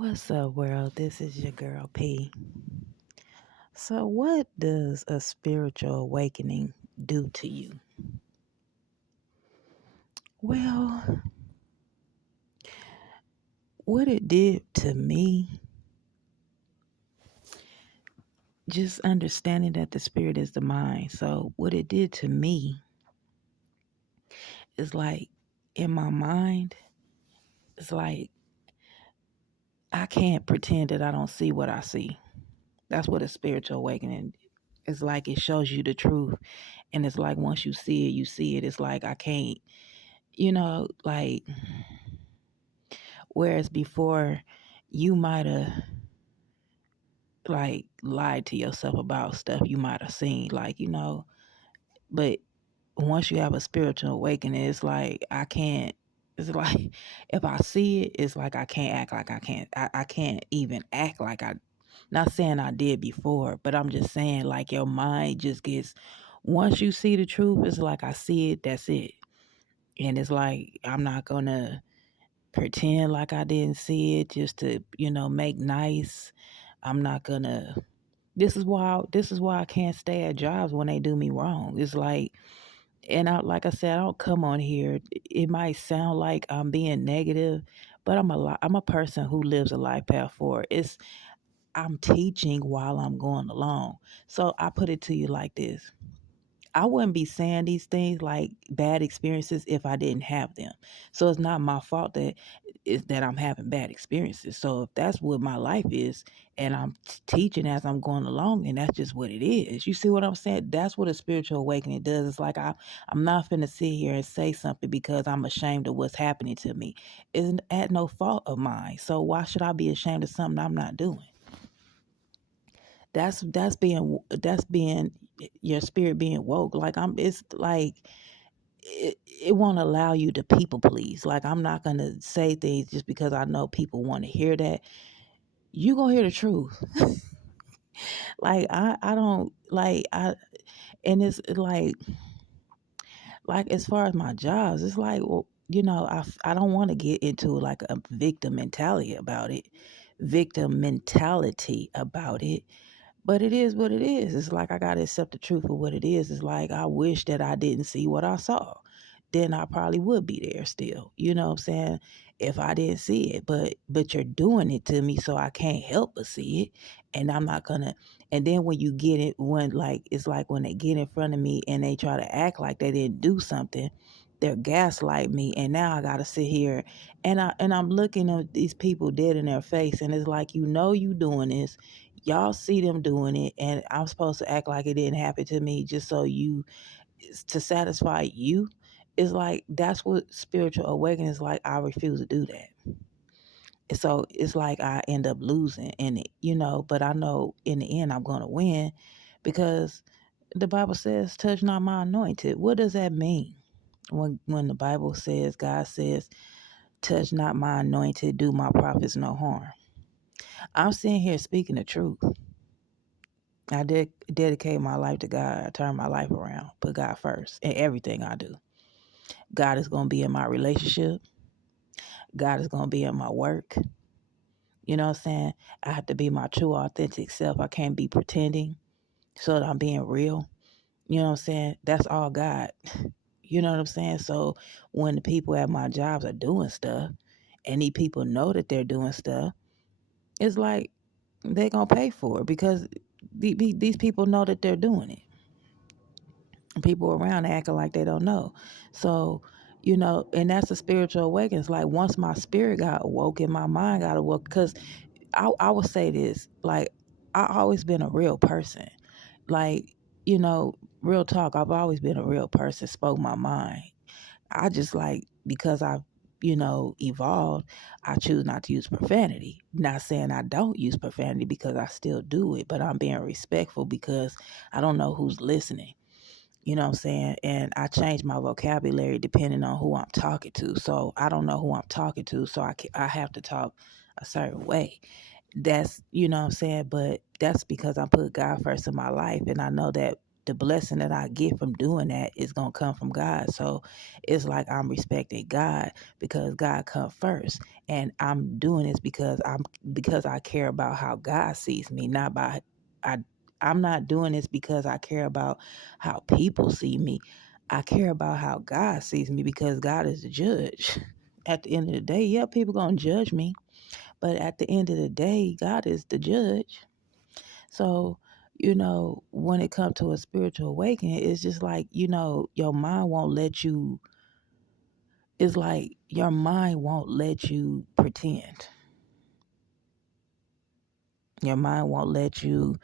What's up, world? This is your girl P. So, what does a spiritual awakening do to you? Well, what it did to me, just understanding that the spirit is the mind. So, what it did to me is like in my mind, it's like I can't pretend that I don't see what I see. That's what a spiritual awakening is like. It shows you the truth. And it's like once you see it, you see it. It's like I can't, like whereas before you might have like lied to yourself about stuff you might have seen, but once you have a spiritual awakening, it's like I can't it's like if I see it, it's like I can't act like I can't even act like I not saying I did before, but I'm just saying like your mind just gets once you see the truth, it's like I see it, that's it. And it's like I'm not gonna pretend like I didn't see it just to, make nice. I'm not gonna this is why I can't stay at jobs when they do me wrong. It's like and I like I said, I don't come on here. It might sound like I'm being negative, but I'm a person who lives a life path forward. I'm teaching while I'm going along. So I put it to you like this. I wouldn't be saying these things like bad experiences if I didn't have them. So it's not my fault that I'm having bad experiences. So if that's what my life is, and I'm teaching as I'm going along, and that's just what it is. You see what I'm saying? That's what a spiritual awakening does. It's like I'm not finna sit here and say something because I'm ashamed of what's happening to me. It's at no fault of mine. So why should I be ashamed of something I'm not doing? That's being your spirit being woke. Like I'm it's like it won't allow you to people please. Like I'm not gonna say things just because I know people want to hear that. You gonna hear the truth. Like I don't like I and it's like as far as my jobs, it's like well, I don't want to get into like a victim mentality about it. But it is what it is. It's like I gotta accept the truth of what it is. It's like I wish that I didn't see what I saw. Then I probably would be there still. You know what I'm saying? If I didn't see it. But you're doing it to me so I can't help but see it. And I'm not gonna and then when you get it when like it's like when they get in front of me and they try to act like they didn't do something, they're gaslight me and now I gotta sit here and I'm looking at these people dead in their face and it's like you doing this, y'all see them doing it and I'm supposed to act like it didn't happen to me just so you to satisfy you. It's like that's what spiritual awakening is like. I refuse to do that. So it's like I end up losing in it, but I know in the end I'm gonna win because the Bible says, touch not my anointed. What does that mean? When the Bible says, God says, touch not my anointed, do my prophets no harm. I'm sitting here speaking the truth. I did dedicate my life to God. I turned my life around. Put God first in everything I do. God is going to be in my relationship. God is going to be in my work. You know what I'm saying? I have to be my true, authentic self. I can't be pretending so that I'm being real. You know what I'm saying? That's all God. You know what I'm saying? So when the people at my jobs are doing stuff and these people know that they're doing stuff, it's like they're going to pay for it because these people know that they're doing it. People around acting like they don't know. So, and that's a spiritual awakening. It's like once my spirit got awoke and my mind got awoke, because I would say this, like I always been a real person. Like, real talk, I've always been a real person, spoke my mind. I just like because I've evolved, I choose not to use profanity. Not saying I don't use profanity because I still do it, but I'm being respectful because I don't know who's listening. You know what I'm saying? And I change my vocabulary depending on who I'm talking to. So I don't know who I'm talking to, so I have to talk a certain way. That's, you know what I'm saying? But that's because I put God first in my life. And I know that the blessing that I get from doing that is gonna come from God. So it's like I'm respecting God because God comes first, and I'm doing this because I care about how God sees me, not by I. I'm not doing this because I care about how people see me. I care about how God sees me because God is the judge. At the end of the day, yeah, people gonna judge me, but at the end of the day, God is the judge. So, when it comes to a spiritual awakening, it's just like, your mind won't let you, it's like your mind won't let you pretend. Your mind won't let you,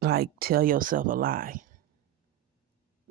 like, tell yourself a lie.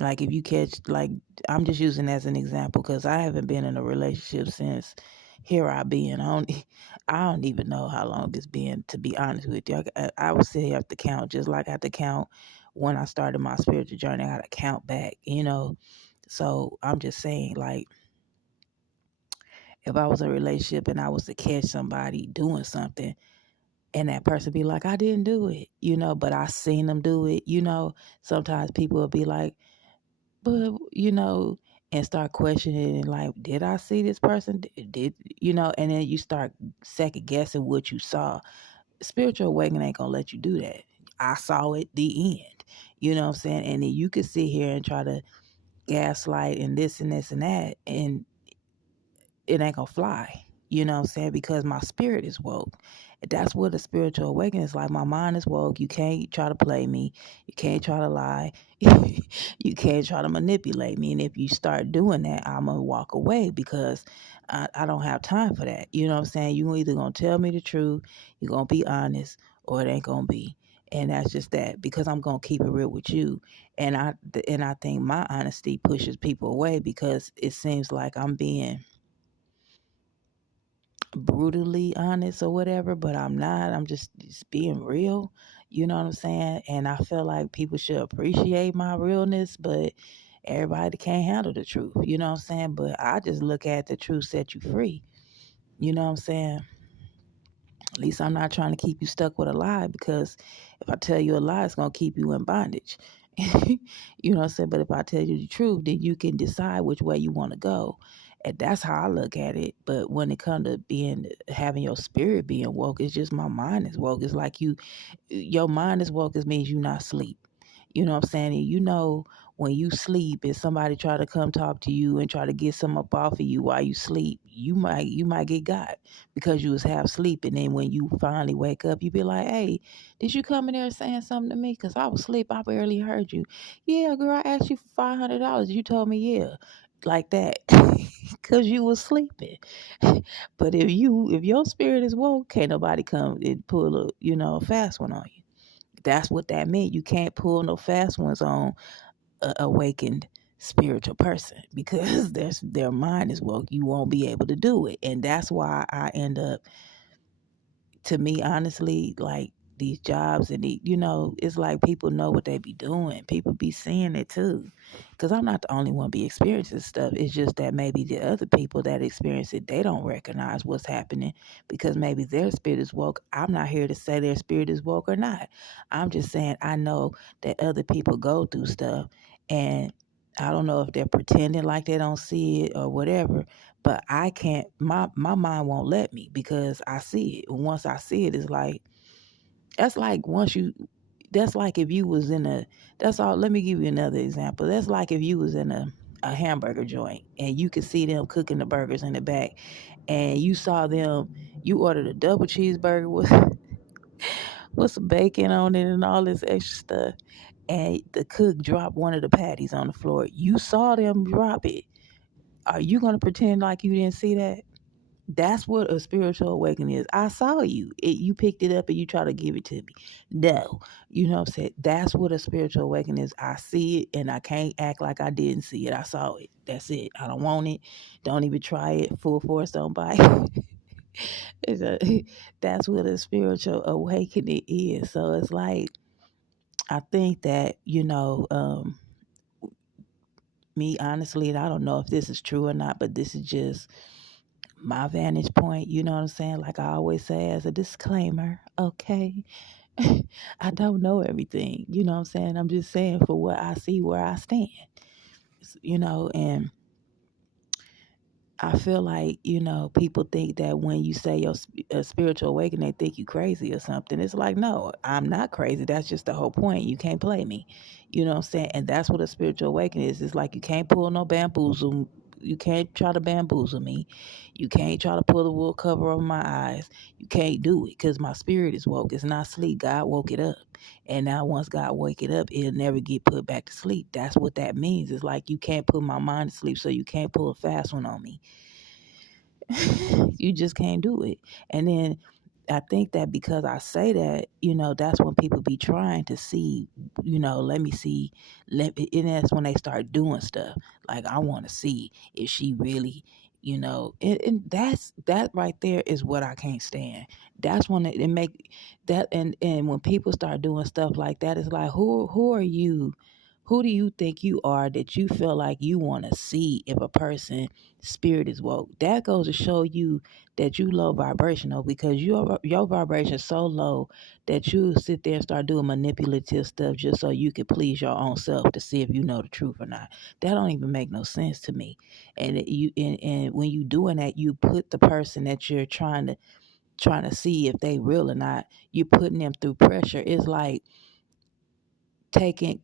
Like, if you catch, like, I'm just using as an example because I haven't been in a relationship since here I been. I don't even know how long it's been, to be honest with you. I would say I have to count, just like I have to count when I started my spiritual journey. I got to count back. So I'm just saying, like, if I was in a relationship and I was to catch somebody doing something and that person be like, I didn't do it, but I seen them do it. Sometimes people will be like, but and start questioning, like, did I see this person? And then you start second guessing what you saw. Spiritual awakening ain't gonna let you do that. I saw it, the end. You know what I'm saying? And then you could sit here and try to gaslight and this and this and that, and it ain't gonna fly. You know what I'm saying? Because my spirit is woke. That's what a spiritual awakening is like. My mind is woke. You can't try to play me. You can't try to lie. You can't try to manipulate me. And if you start doing that, I'm gonna walk away because I don't have time for that. You know what I'm saying? You either gonna tell me the truth, you're gonna be honest, or it ain't gonna be. And that's just that, because I'm gonna keep it real with you. And I think my honesty pushes people away because it seems like I'm being brutally honest or whatever, but I'm not. I'm just being real. You know what I'm saying? And I feel like people should appreciate my realness, but everybody can't handle the truth. You know what I'm saying? But I just look at the truth set you free. You know what I'm saying? At least I'm not trying to keep you stuck with a lie, because if I tell you a lie, it's going to keep you in bondage. You know what I'm saying? But if I tell you the truth, then you can decide which way you want to go. And that's how I look at it. But when it comes to having your spirit being woke, it's just my mind is woke. It's like your mind is woke, it means you not asleep. You know what I'm saying? And when you sleep and somebody try to come talk to you and try to get some up off of you while you sleep, you might get got because you was half asleep. And then when you finally wake up, you be like, hey, did you come in there saying something to me? Because I was asleep. I barely heard you. Yeah, girl, I asked you for $500. You told me yeah. Like that. Because you was sleeping. But if your spirit is woke, can't nobody come and pull a fast one on you. That's what that meant. You can't pull no fast ones on a awakened spiritual person because their mind is woke. You won't be able to do it. And that's why I end up, to me, honestly, like, these jobs and it's like people know what they be doing. People be seeing it too. Because I'm not the only one be experiencing stuff. It's just that maybe the other people that experience it, they don't recognize what's happening because maybe their spirit is woke. I'm not here to say their spirit is woke or not. I'm just saying I know that other people go through stuff, and I don't know if they're pretending like they don't see it or whatever, but I can't, my mind won't let me because I see it. Once I see it, it's like, that's like that's like if you was in that's all. Let me give you another example. That's like if you was in a hamburger joint and you could see them cooking the burgers in the back, and you ordered a double cheeseburger with some bacon on it and all this extra stuff, and the cook dropped one of the patties on the floor. You saw them drop it. Are you going to pretend like you didn't see that? That's what a spiritual awakening is. I saw you. You picked it up and you try to give it to me. No. You know what I'm saying? That's what a spiritual awakening is. I see it and I can't act like I didn't see it. I saw it. That's it. I don't want it. Don't even try it. Full force, don't buy it. That's what a spiritual awakening is. So it's like, I think that, me, honestly, and I don't know if this is true or not, but this is just my vantage point. You know what I'm saying? Like I always say as a disclaimer, okay? I don't know everything. You know what I'm saying? I'm just saying for what I see, where I stand. And I feel like, people think that when you say your spiritual awakening, they think you crazy or something. It's like, no, I'm not crazy. That's just the whole point. You can't play me. You know what I'm saying? And that's what a spiritual awakening is. It's like you can't pull no bamboozle. You can't try to bamboozle me. You can't try to pull the wool cover over my eyes. You can't do it because my spirit is woke. It's not sleep. God woke it up. And now once God wake it up, it'll never get put back to sleep. That's what that means. It's like you can't put my mind to sleep, so you can't pull a fast one on me. You just can't do it. And then I think that because I say that, that's when people be trying to see, let me see, and that's when they start doing stuff. Like, I want to see if she really, and that right there is what I can't stand. That's when it make that, and when people start doing stuff like that, it's like, who are you? Who do you think you are that you feel like you want to see if a person spirit is woke? That goes to show you that you low vibrational, because your vibration is so low that you sit there and start doing manipulative stuff just so you can please your own self to see if you know the truth or not. That don't even make no sense to me. And when you doing that, you put the person that you're trying to see if they real or not, you putting them through pressure. It's like taking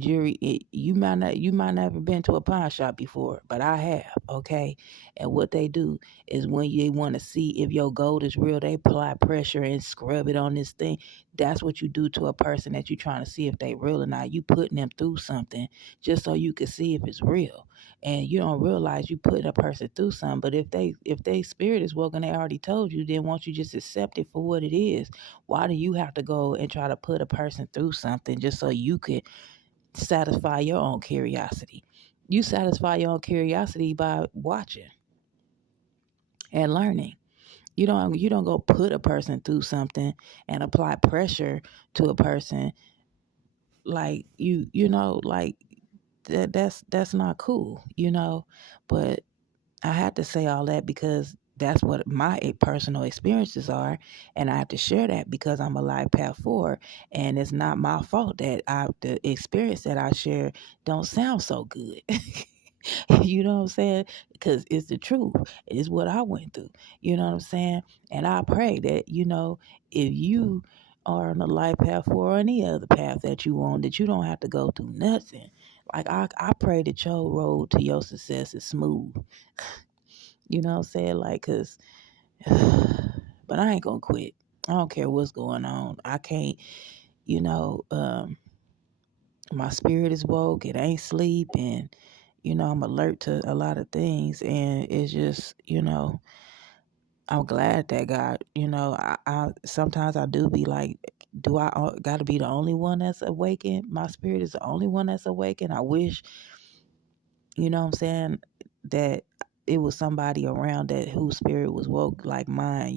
jewelry. You might never been to a pawn shop before, but I have. Okay, and what they do is when they want to see if your gold is real, they apply pressure and scrub it on this thing. That's what you do to a person that you're trying to see if they real or not. You putting them through something just so you can see if it's real, and you don't realize you putting a person through something. But if they spirit is woken, they already told you. Then once you just accept it for what it is, why do you have to go and try to put a person through something just so you could satisfy your own curiosity? You satisfy your own curiosity by watching and learning. You don't go put a person through something and apply pressure to a person, like like that's not cool. But I had to say all that because that's what my personal experiences are, and I have to share that because I'm a life path forward, and it's not my fault that the experience that I share don't sound so good. You know what I'm saying? Because it's the truth. It's what I went through. You know what I'm saying? And I pray that if you are on the life path or any other path that you on, that you don't have to go through nothing. Like I pray that your road to your success is smooth. You know what I'm saying? Like, cause, but I ain't gonna quit. I don't care what's going on. I can't, you know, um, my spirit is woke. It ain't sleep. And, I'm alert to a lot of things. And it's just, I'm glad that God, I sometimes I do be like, do I got to be the only one that's awakened? My spirit is the only one that's awakened. I wish, what I'm saying, that it was somebody around that whose spirit was woke like mine,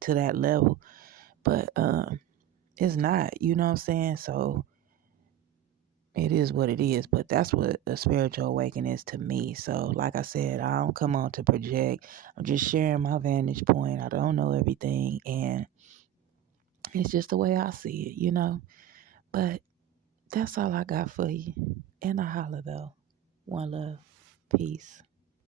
to that level. But it's not, what I'm saying? So it is what it is. But that's what a spiritual awakening is to me. So like I said, I don't come on to project. I'm just sharing my vantage point. I don't know everything, and it's just the way I see it. But that's all I got for you. And I holla though. One love. Peace.